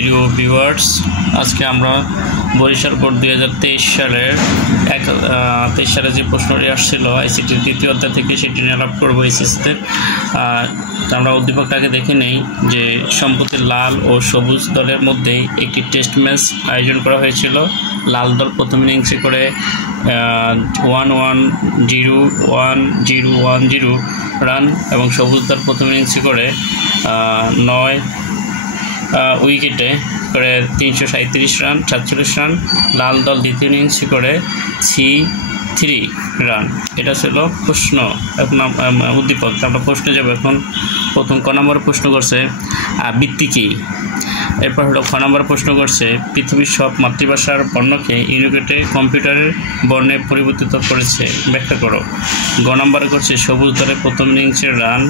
প্রিয় ভিউয়ার্স, আজকে আমরা বরিশাল বোর্ড 2023 সালের যে প্রশ্নটি আসছিল আইসিটির দ্বিতীয় অধ্যায় থেকে সেটি নিয়ে আলাপ করবো। এসএসসিতে আমরা উদ্দীপকটাকে দেখে নেই যে সম্প্রতি লাল ও সবুজ দলের মধ্যে একটি টেস্ট ম্যাচ আয়োজন করা হয়েছিল। লাল দল প্রথম ইনিংসে করে 1-1-0-1-0-1-0 রান এবং সবুজ দল প্রথম ইনিংসে করে 9 উইকেটে করে 337 রান 47 রান। লাল দল দ্বিতীয় ইনিংসে করে 3 রান। এটা ছিল প্রশ্ন। এখন উদ্দীপক আমরা প্রশ্নে যাব। এখন প্রথম ক নম্বর প্রশ্ন করছে বৃত্তি কী। এরপর হলো খ নম্বর প্রশ্ন করছে পৃথিবীর সব মাতৃভাষার বর্ণকে ইউনিকোডে কম্পিউটারের বর্ণে পরিবর্তিত করেছে, ব্যাখ্যা করো। গ নম্বরে করছে সবুজ দলের প্রথম ইনিংসের রান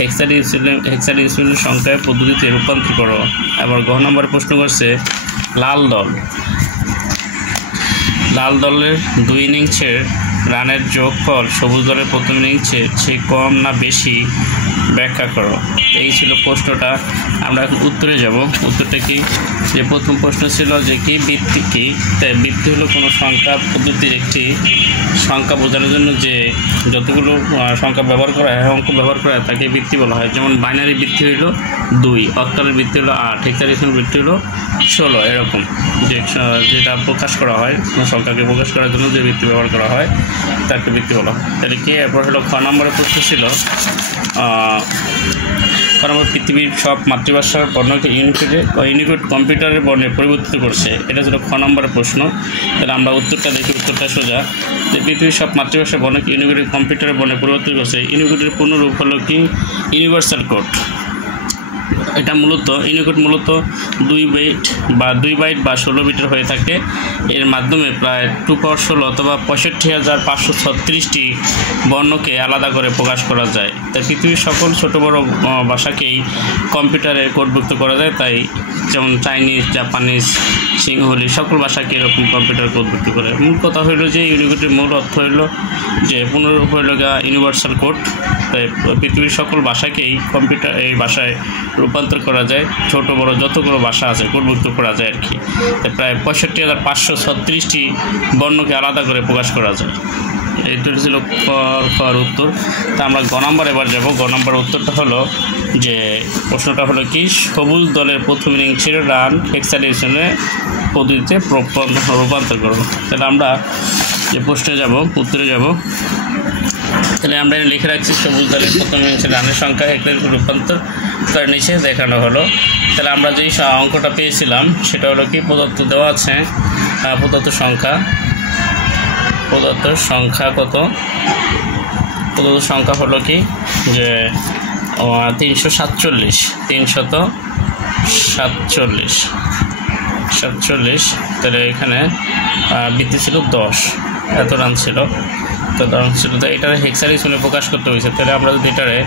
হেক্সাডেসিমাল সংখ্যায় পদ্ধতিতে রূপান্তর করো। আবার গ নম্বরে প্রশ্ন করছে লাল দলের 2 ইনিংসের রানের যোগফল সবুজ দলের প্রথম ইনিংসের চেয়ে কম না বেশি, ব্যাখ্যা করো। এই ছিল প্রশ্নটা। আমরা এখন উত্তরে যাব। উত্তরটা কি, যে প্রথম প্রশ্ন ছিল যে কি বৃত্তি কী। তাই বৃত্তি হলো কোনো সংখ্যা পদ্ধতির একটি সংখ্যা বোঝানোর জন্য যে যতগুলো সংখ্যা ব্যবহার করা হয়, অঙ্ক ব্যবহার করা হয় তাকে বৃত্তি বলা হয়। যেমন বাইনারি বৃত্তি হইল 2, অক্টালের বৃত্তি হলো 8, হেক্সাডেসিমাল বৃত্তি হলো 16। এরকম যেটা প্রকাশ করা হয় কোনো সংখ্যাকে প্রকাশ করার জন্য যে বৃত্তি ব্যবহার করা হয় তাকে বৃত্তি বলা হয়। তাহলে কি এরপর হলো খ নম্বরের প্রশ্ন ছিল পৃথিবীর সব মাতৃভাষার বর্ণকে ইউনিকোড কম্পিউটারের বর্ণে পরিবর্তিত করছে। এটা ছিল খ নম্বরের প্রশ্ন। তাহলে আমরা উত্তরটা দেখি। উত্তরটা সোজা, যে পৃথিবীর সব মাতৃভাষার বর্ণকে ইউনিকোড কম্পিউটারের বর্ণে পরিবর্তিত করছে। ইউনিকোডের পূর্ণরূপ হলো কি ইউনিভার্সাল কোড। এটা ইউনিকোড মূলত 2 বাইট বা 16 বিটের হয়ে থাকে। এর মাধ্যমে প্রায় 2^16 অথবা 65,536টি বর্ণকে আলাদা করে প্রকাশ করা যায়। তাই পৃথিবীর সকল ছোট বড় ভাষাকেই কম্পিউটারে কোডভুক্ত করা যায়। তাই যেমন চাইনিজ, জাপানিজ, সিংহলি সকল ভাষাকে এরকম কম্পিউটার কোডভুক্ত করে। মূল কথা হইল যে ইউনিকোডের মূল অর্থ হইল যে পুনরূপ হইল ইউনিভার্সাল কোড। তাই পৃথিবীর সকল ভাষাকেই কম্পিউটার এই ভাষায় রূপান্তর করা যায়। ছোট বড় যতগুলো ভাষা আছে কোডভুক্ত করা যায় আর কি। প্রায় 65,536টি বর্ণকে আলাদা করে প্রকাশ করা যায়। এইটা ছিল খর উত্তর। তা আমরা গ নম্বর এবার যাব। গ নম্বর উত্তরটা হলো যে প্রশ্নটা হলো কি সবুজ দলের প্রথম ইনিংসের রান হেক্সাডেসিমাল পদ্ধতিতে রূপান্তর করব। তাহলে আমরা যে প্রশ্নে যাব, উত্তরে যাব। তাহলে আমরা লিখে রাখছি সবুজ দলের প্রথম ইনিংসের রানের সংখ্যা হেক্সাডেসিমাল রূপান্তর করে নিচে দেখানো হলো। তাহলে আমরা যেই অঙ্কটা পেয়েছিলাম সেটা হলো কি প্রদত্ত দেওয়া আছে প্রদত্ত সংখ্যা কত। প্রদত্ত সংখ্যা হলো কি যে 347। তাহলে এখানে বৃত্তি ছিল 10, এত রান ছিল। তো এটা হেক্সাডেসিমালে প্রকাশ করতে হয়েছে। তাহলে আমরা যদি এটারে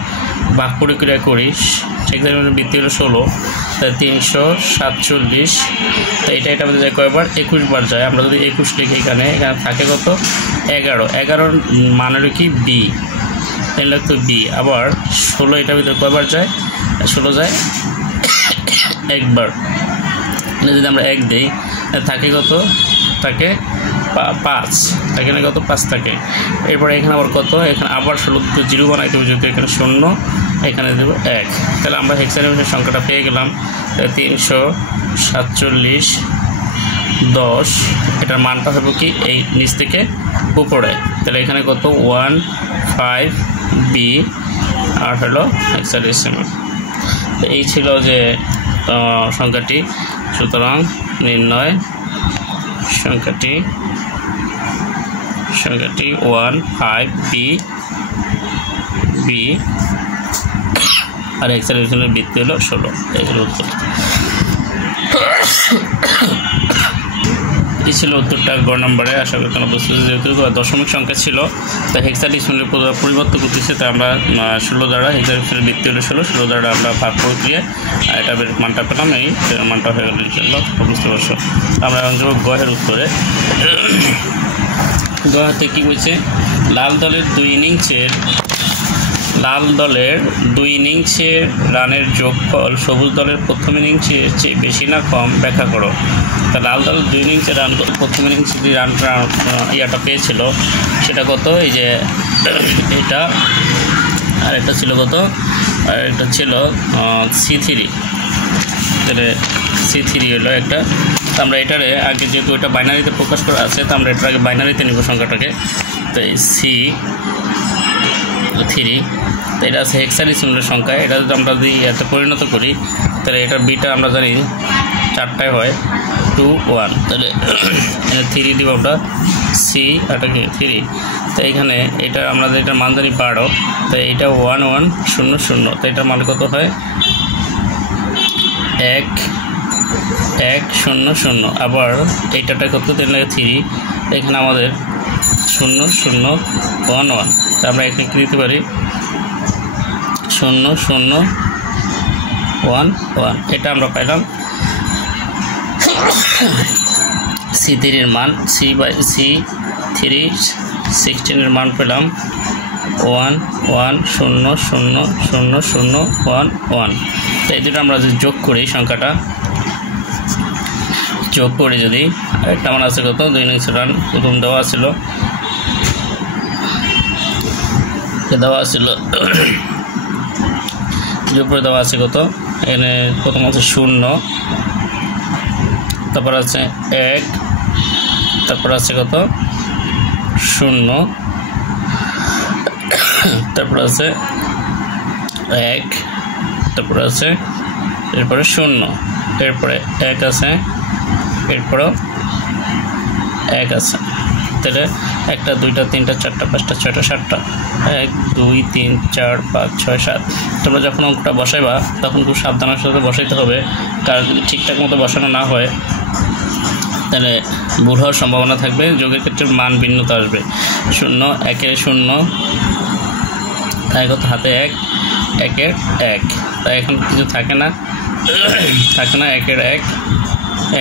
ভাগ প্রক্রিয়া করি, হেক্সাডেসিমালের বৃত্তি হলো 16, তাই 347। তো এটা আমাদের যায় কয়বার, 21 বার যায়। আমরা যদি 21 লিখি এখানে থাকে কত 11 মান হলো কি বি, তাহলে তো বি। আবার 16 এটার ভিতরে কয়বার যায়, 16 যায় একবার। যদি আমরা 1 দিই থাকে কত, থাকে 5, থাকে না কত 5 থাকে। এরপরে এখানে আবার কত, এখানে আবার 16 0 বানাইতে হবে, যেহেতু এখানে 0 এখানে দেবো 1। তাহলে আমরা হেক্সাডেসিমাল সংখ্যাটা পেয়ে গেলাম 347 10। এটার মানটা হবে কি এই নিচ থেকে উপরে। তাহলে এখানে কত 15B আর হলো হেক্সাডেসিমাল। তো এই ছিল যে সংখ্যাটি। সুতরাং নির্ণয় সংখ্যাটি 15B আর হেক্সাডেসিমালের বৃত্তি হলো 16। এগুলো উত্তর। এই ছিল উত্তরটা গ নম্বরে। আশা করি কোনো বুঝতে, যেহেতু দশমিক সংখ্যা ছিল তাই হেক্সাডেসিমালের পরিবর্তন করতেছে। তাই আমরা 16 দ্বারা হেক্সাডেসিমালের বৃত্তি হলো 16 দ্বারা আমরা ভাগ প্রক্রিয়া এটা মানটা পেলাম। এই মানটা হয়ে গেল ইনশাআল্লাহ, বুঝতে পারছো। আমরা এখন যাবো গয়ের উত্তরে। গ হাতে কী বলছে, লাল দলের 2 ইনিংসের লাল দলের 2 ইনিংসের রানের যোগফল সবুজ দলের প্রথম ইনিংসের চেয়ে বেশি না কম ব্যাখ্যা করো। তা লাল দল 2 ইনিংসের রান, প্রথম ইনিংসে যে রানটা পেয়েছিল সেটা কত, এই যে এটা, আর একটা ছিল কত, আর একটা ছিল C3, তাহলে C3 হলো একটা। তো আমরা এটারে আগে যেহেতু এটা বাইনারিতে প্রকাশ করা আছে, তো আমরা এটার আগে বাইনারিতে নিব সংখ্যাটাকে। তো এই C3, তো এটা আছে হেক্সাডেসিমালের সংখ্যা। এটা যদি আমরা যদি এতে পরিণত করি তাহলে এটার বিটা আমরা জানি 4টায় হয় 2 1, তাহলে 3 দিব আমরা, C এটাকে 3। তো এইখানে এটা আমরা এটার মান জানি 12, তো এটা 1 1 0 0, তো এটার মান কত হয় 1 1 0 0। আবার এইটাটা কত, তাহলে 3, এখানে আমাদের 0 0 1 1, তো আমরা এখানে কি দিতে পারি 0 0 1 1। এটা আমরা পাইলাম C3 এর মান, C/C3 16 এর মান পেলাম 1 1 0 0 0 0 1 1। তো এই দুটো আমরা যদি যোগ করি, সংখ্যাটা যোগ করে যদি একটা মান আছে কত, 2 ইনিংস রান প্রথম দেওয়া ছিল যোগপরে দেওয়া আছে কত, এখানে প্রথম আছে 0, তারপর আছে 1, তারপর আছে কত 0, তারপর আছে 1, তারপর আছে এরপরে 0, এরপরে 1 আছে, এরপরেও 1 আছে। তাহলে 1 2 3 4 5 6 7টা, 1 2 3 4 5 6 7। তোমরা যখন অঙ্কটা বসাইবা তখন খুব সাবধানের সাথে বসাইতে হবে, কারণ যদি ঠিকঠাক মতো বসানো না হয় তাহলে ভুল হওয়ার সম্ভাবনা থাকবে। যোগের ক্ষেত্রে মান ভিন্নতা আসবে। 0 1 এর 0, তাই কত হাতে 1 1 এর 1, তাই এখন কিছু থাকে না 1 এর 1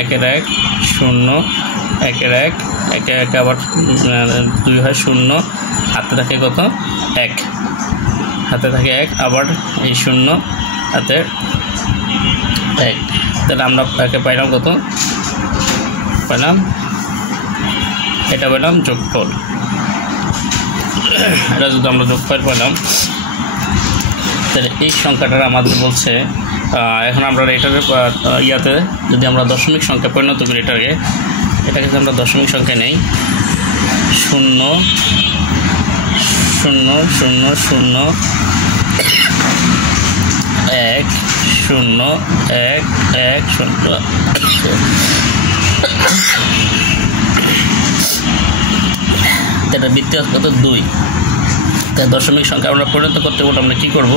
1 এর 1 0 1 এর 1 1 এর 1 আবার 2 হয় 0, হাতে থাকে কত 1, হাতে থাকে 1, আবার এই 0 হাতে 1, তাহলে আমরা একে পাইলাম কত, পেলাম এটা পেলাম যোগফল। এটা যদি আমরা যোগফল পেলাম তাহলে এই সংখ্যাটা আমাদের বলছে, এখন আমরা এটার ইয়াতে যদি আমরা দশমিক সংখ্যা পরিণত করি, এটাকে যদি আমরা দশমিক সংখ্যা নেই 0 0 0 0 1 0 1 1 0, এটা বৃত্তি কত 2। তাই দশমিক সংখ্যা আমরা পরিণত করতে বলতে আমরা কী করব,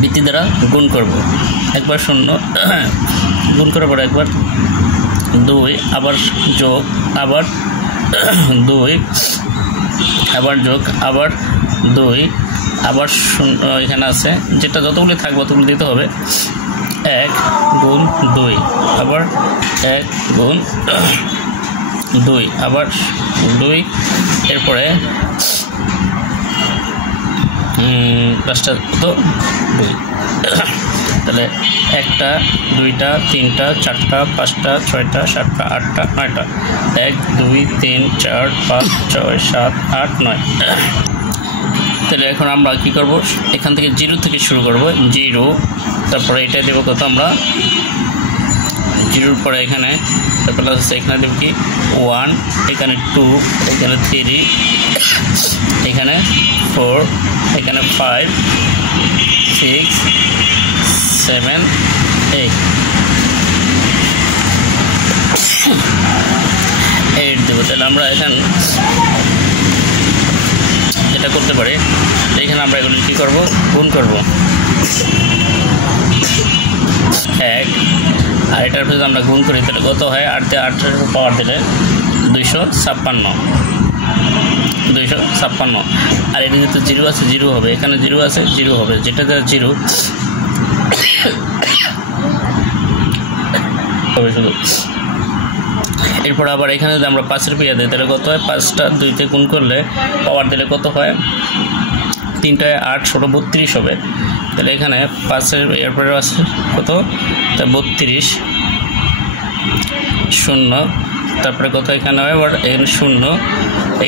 বৃত্তি দ্বারা গুণ করব। একবার 0 গুণ করার পরে একবার 2, আবার যোগ, আবার 2, আবার যোগ, আবার 2, আবার 0 এখানে আছে, যেটা যতগুলি থাকবে ততগুলি দিতে হবে। 1 গুণ 2, আবার 1 গুণ 2, আবার 2, এরপরে লাস্টটা কত 2। তাহলে 1টা 2টা 3টা 4টা 5টা 6টা 7টা 8টা 9টা, 1 2 3 4 5 6 7 8 9। তাহলে এখন আমরা কি করব, এখান থেকে 0 থেকে শুরু করব, 0, তারপরে এটা দেবো কত আমরা 0-র পরে এখানে, তারপরে এখানে দেবো কি 1, এখানে 2, এখানে 3, এখানে 4, এখানে 5 6 7 8 দেবো। তাহলে আমরা এখন এটা করতে পারি, এখানে আমরা এগুলো কী করবো, গুণ করব 1, আর এটার ভিতরে আমরা গুণ করি তাহলে কত হয়, 8 দিয়ে 8 পাওয়ার দিলে 256, আর এদিকে তো 0 আছে 0 হবে, এখানে 0 আছে 0 হবে, যেটা 0 হবে শুধু। এরপর আবার এখানে যদি আমরা 5-এর পেয়ে দিই তাহলে কত হয়, 5টা 2-তে গুণ করলে পাওয়ার দিলে কত হয় 3টায় 8 ষোলো 32 হবে। তাহলে এখানে 5-এর এরপরে আছে কত, তা 32 শূন্য, তারপরে কত এখানে হবে আবার এখানে শূন্য,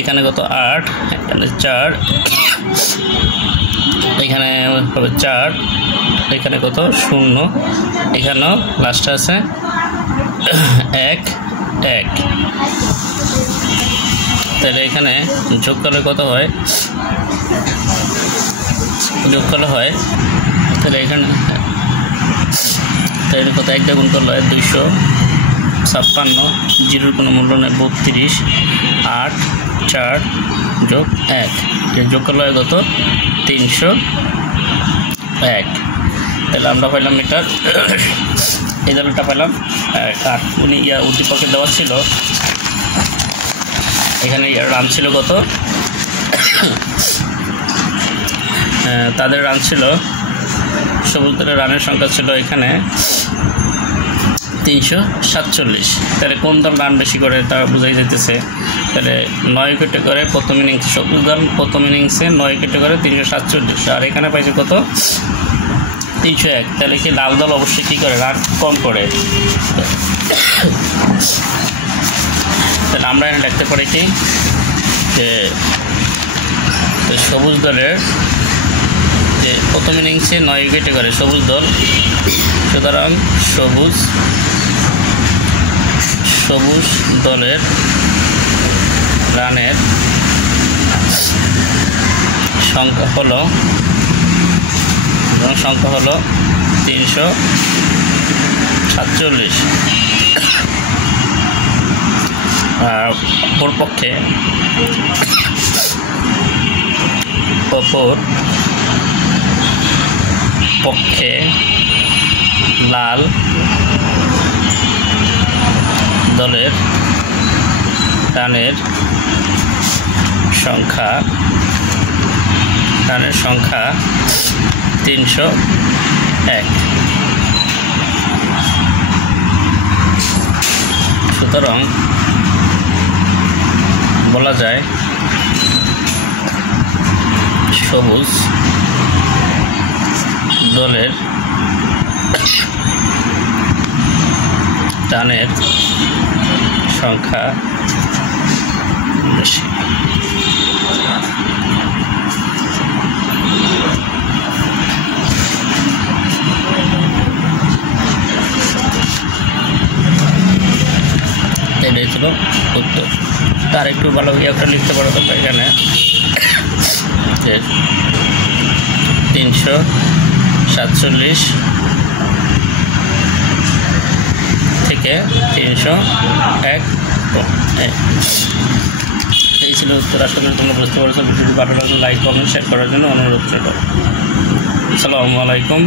এখানে কত 8, এখানে 4, এখানে হবে 4, এখানে কত শূন্য, এখানেও লাস্টে আছে 1 1। তাহলে এখানে যোগ করলে কত হয়, যোগ করলে হয় তাহলে এখানে তাহলে কত 1 দিয়ে গুণ করলে হয় 256, জিরোর কোনো মূল্য নেই 32, 8 4 যোগ 1, যোগ করলে হয় কত 301। তাহলে আমরা পাইলাম এটার এই দলটা পেলাম 8। উনি উদ্দীপকে দেওয়া ছিল এখানে রান ছিল কত, তাদের রান ছিল সবুজ দলের রানের সংখ্যা ছিল এখানে 347। তাহলে কোন দল রান বেশি করে তা বোঝাই যাইতেছে। তাহলে 9 উইকেটে করে প্রথম ইনিংসে সবুজ দল প্রথম ইনিংসে 9 উইকেটে করে 347, আর এখানে পাইছে কত 301। তাহলে কি লাল দল অবশ্যই কী করে রান কম করে। তাহলে আমরা এখানে লিখতে পারি কি যে সবুজ দলের যে প্রথম ইনিংসে 9 উইকেটে করে সবুজ দল, সুতরাং সবুজ দলের রানের সংখ্যা হলো 347। আর অপর পক্ষে লাল দলের রানের সংখ্যা 301। সুতরাং বলা যায় সবুজ দলের রানের সংখ্যা বেশি। এটাই ছিল উত্তর। তার একটু ভালো একটা লিখতে পারো তো এখানে যে 347 থেকে 301। এই ছিল উত্তর। আশা করি তোমরা বুঝতে পারছো। ভিডিওটি ভালো লাগলে লাইক কমেন্ট শেয়ার করার জন্য অনুরোধ রইল। আসসালামু আলাইকুম।